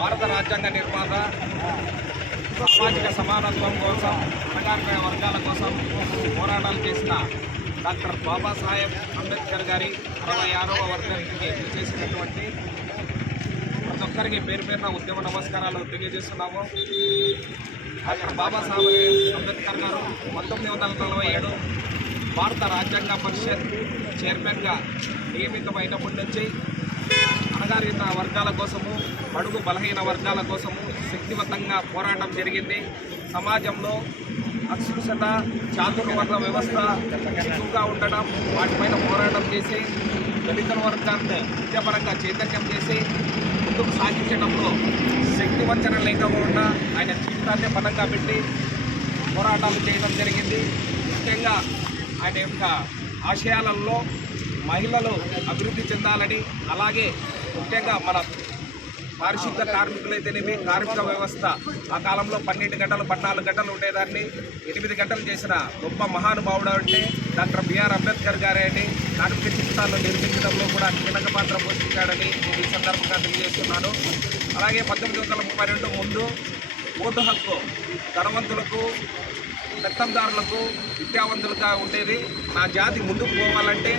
భారత రాజ్యాంగ నిర్మాత సామాజిక సమానత్వం కోసం అణగారిన వర్గాల కోసం పోరాటాలు చేసిన డాక్టర్ బాబాసాహెబ్ అంబేద్కర్ గారి 66వ వర్ధంతికి చేసినటువంటి ప్రతి ఒక్కరికి పేరు పేరున ఉద్యమ నమస్కారాలు తెలియజేస్తున్నాము. డాక్టర్ బాబాసాహెబ్ అంబేద్కర్ గారు 1947 భారత రాజ్యాంగ పరిషత్ చైర్మన్గా నియమితమైనప్పటి నుంచి అణగారిన వర్గాల కోసము, బడుగు బలహీన వర్గాల కోసము శక్తివంతంగా పోరాటం జరిగింది. సమాజంలో అస్పృశ్యత, చాతుర్వర్ణ వ్యవస్థ ఎక్కువగా ఉండడం, వాటిపైన పోరాటం చేసి దళిత వర్గాన్ని విద్యాపరంగా చైతన్యం చేసి ముందుకు సాగించడంలో శక్తివంచన లేకుండా ఆయన జీవితాన్ని పనంగా పెట్టి పోరాటాలు చేయడం జరిగింది. ముఖ్యంగా ఆయన యొక్క ఆశయాలలో మహిళలు అభివృద్ధి చెందాలని, అలాగే ముఖ్యంగా మన పారిశుద్ధ కార్మికులైతేనేమి కార్మిక వ్యవస్థ ఆ కాలంలో 12 గంటలు 14 గంటలు ఉండేదాన్ని 8 గంటలు చేసిన గొప్ప మహానుభావుడు అంటే డాక్టర్ బిఆర్ అంబేద్కర్ గారే అని కార్మిక చట్టాలను నిర్మించడంలో కూడా కీలక పాత్ర పోషించాడని ఈ సందర్భంగా తెలియజేస్తున్నాను. అలాగే 1932 ముందు ఓటు హక్కు ధనవంతులకు, పెత్తందారులకు, విద్యావంతులుగా ఉండేది. నా జాతి ముందుకు పోవాలంటే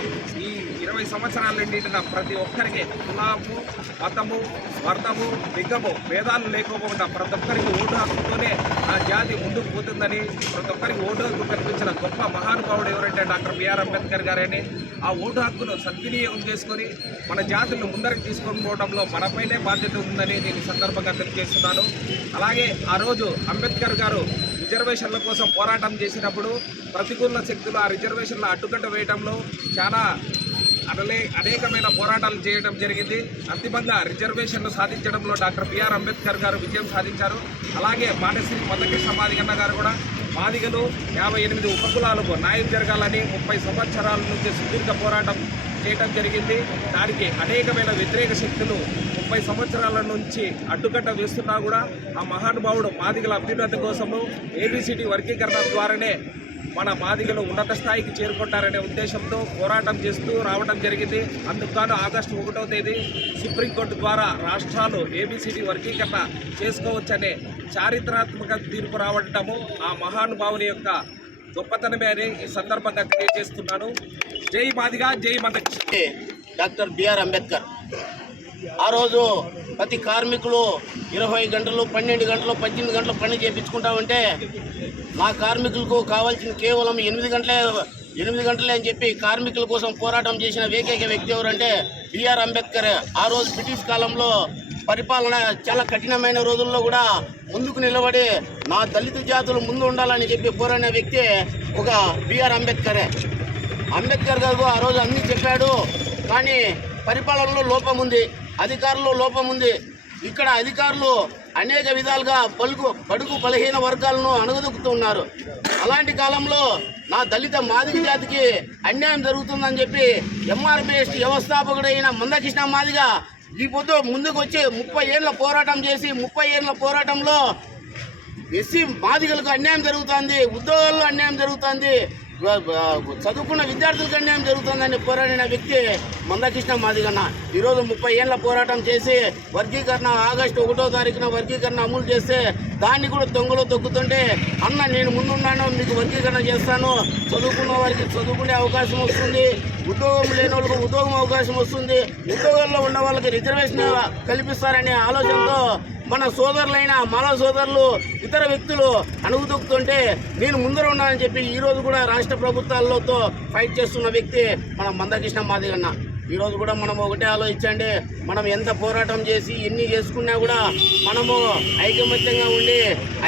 ఈ 20 సంవత్సరాల నిండిన ప్రతి ఒక్కరికి కులము, మతము, వర్ణము, లింగము భేదాలు లేకపోకుండా ప్రతి ఒక్కరికి ఓటు హక్కుతోనే నా జాతి ముందుకు పోతుందని, ప్రతి ఒక్కరికి ఓటు హక్కు కల్పించిన గొప్ప మహానుభావుడు ఎవరంటే డాక్టర్ బిఆర్ అంబేద్కర్ గారని. ఆ ఓటు హక్కును సద్వినియోగం చేసుకొని మన జాతిని ముందరికి తీసుకొని పోవడంలో మనపైనే బాధ్యత ఉందని నేను ఈ సందర్భంగా తెలియజేస్తున్నాను. అలాగే ఆ రోజు అంబేద్కర్ గారు రిజర్వేషన్ల కోసం పోరాటం చేసినప్పుడు ప్రతికూల శక్తులు ఆ రిజర్వేషన్ల అడ్డుకట్ట వేయడంలో చాలా అనేకమైన పోరాటాలు చేయడం జరిగింది. అంతిమంగా రిజర్వేషన్లు సాధించడంలో డాక్టర్ బిఆర్ అంబేద్కర్ గారు విజయం సాధించారు. అలాగే మానశ్రీ మందకృష్ణ మాదిగన్న గారు కూడా మాదిగలు 58 ఉపకులాలకు న్యాయం జరగాలని 30 సంవత్సరాల నుంచి సుదీర్ఘ పోరాటం చేయడం జరిగింది. దానికి అనేకమైన వ్యతిరేక శక్తులు 30 సంవత్సరాల నుంచి అడ్డుకట్ట వేస్తున్నా కూడా ఆ మహానుభావుడు మాదిగల అభ్యున్నతి కోసము ఏబిసిడి వర్గీకరణ ద్వారానే మన మాదిగలు ఉన్నత స్థాయికి చేరుకుంటారనే ఉద్దేశంతో పోరాటం చేస్తూ రావడం జరిగింది. అందుకు ఆగస్టు 1వ తేదీ సుప్రీంకోర్టు ద్వారా రాష్ట్రాలు ఏబిసిడి వర్గీకరణ చేసుకోవచ్చనే చారిత్రాత్మక తీర్పు రావడము ఆ మహానుభావుని యొక్క గొప్పతనమే అని ఈ సందర్భంగా తెలియజేస్తున్నాను. జై మాదిగా, జై మందకృష్ణ. డాక్టర్ బిఆర్ అంబేద్కర్ ఆ రోజు ప్రతి కార్మికులు 20 గంటలు, 12 గంటలు, 18 గంటలు పని చేయించుకుంటామంటే మా కార్మికులకు కావాల్సిన కేవలం 8 గంటలే అని చెప్పి కార్మికుల కోసం పోరాటం చేసిన ఏకైక వ్యక్తి ఎవరంటే బిఆర్ అంబేద్కర్. ఆ రోజు బ్రిటిష్ కాలంలో పరిపాలన చాలా కఠినమైన రోజుల్లో కూడా ముందుకు నిలబడి నా దళిత జాతులు ముందు ఉండాలని చెప్పి పోరాడిన వ్యక్తి ఒక బిఆర్ అంబేద్కరే. అంబేద్కర్ గారు ఆ రోజు అన్నీ చెప్పాడు, కానీ పరిపాలనలో లోపం ఉంది, అధికారుల్లో లోపం ఉంది. ఇక్కడ అధికారులు అనేక విధాలుగా బడుగు బలహీన వర్గాలను అణగదొక్కుతున్నారు. అలాంటి కాలంలో నా దళిత మాదిగ జాతికి అన్యాయం జరుగుతుందని చెప్పి ఎంఆర్పిఎస్ వ్యవస్థాపకుడైన మందకృష్ణ మాదిగ ఈ పొద్దు ముందుకు వచ్చి 30 ఏళ్ళ పోరాటం చేసి 30 ఏళ్ళ పోరాటంలో ఎస్సీ మాదిగలకు అన్యాయం జరుగుతుంది, ఉద్యోగాల్లో అన్యాయం జరుగుతుంది, చదువుకున్న విద్యార్థులకు అన్యాయం జరుగుతుందని పోరాడిన వ్యక్తి మందకృష్ణ మాదిగన్న. ఈరోజు 30 ఏళ్ళ పోరాటం చేసి వర్గీకరణ ఆగస్టు 1వ తారీఖున వర్గీకరణ అమలు చేస్తే దాన్ని కూడా తొంగలో తొక్కుతుంటే అన్న నేను ముందున్నాను, మీకు వర్గీకరణ చేస్తాను, చదువుకున్న వారికి చదువుకునే అవకాశం వస్తుంది, ఉద్యోగం లేని వాళ్ళకు ఉద్యోగం అవకాశం వస్తుంది, ఉద్యోగాల్లో ఉన్న వాళ్ళకి రిజర్వేషన్ కల్పిస్తారనే ఆలోచనతో మన సోదరులైన మానవ సోదరులు ఇతర వ్యక్తులు అణుగుతొక్కుతుంటే నేను ముందర ఉన్నానని చెప్పి ఈరోజు కూడా రాష్ట్ర ప్రభుత్వాలతో ఫైట్ చేస్తున్న వ్యక్తి మన మందకృష్ణ మాదిగన్న. ఈరోజు కూడా మనం ఒకటే ఆలోచించండి, మనం ఎంత పోరాటం చేసి ఎన్ని చేసుకున్నా కూడా మనము ఐకమత్యంగా ఉండి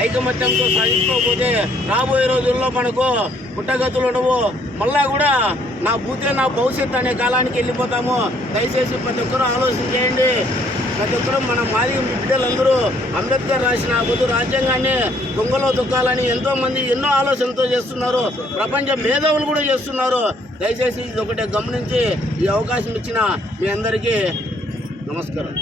ఐకమత్యంతో సాధించుకోకపోతే రాబోయే రోజుల్లో మనకు పుట్టగతులు ఉండవు, మళ్ళా కూడా నా భూతే నా భవిష్యత్తు అనే కాలానికి వెళ్ళిపోతాము. దయచేసి ప్రతి ఒక్కరూ ఆలోచన చేయండి. ప్రతి ఒక్కరూ మన మాదిగ బిడ్డలందరూ అంబేద్కర్ రాసిన రాజ్యాంగాన్ని దొంగలో దొక్కాలని ఎంతోమంది ఎన్నో ఆలోచనతో చేస్తున్నారు, ప్రపంచ మేధావులు కూడా చేస్తున్నారు. దయచేసి ఇది ఒకటే గమనించి ఈ అవకాశం ఇచ్చిన మీ అందరికీ నమస్కారం.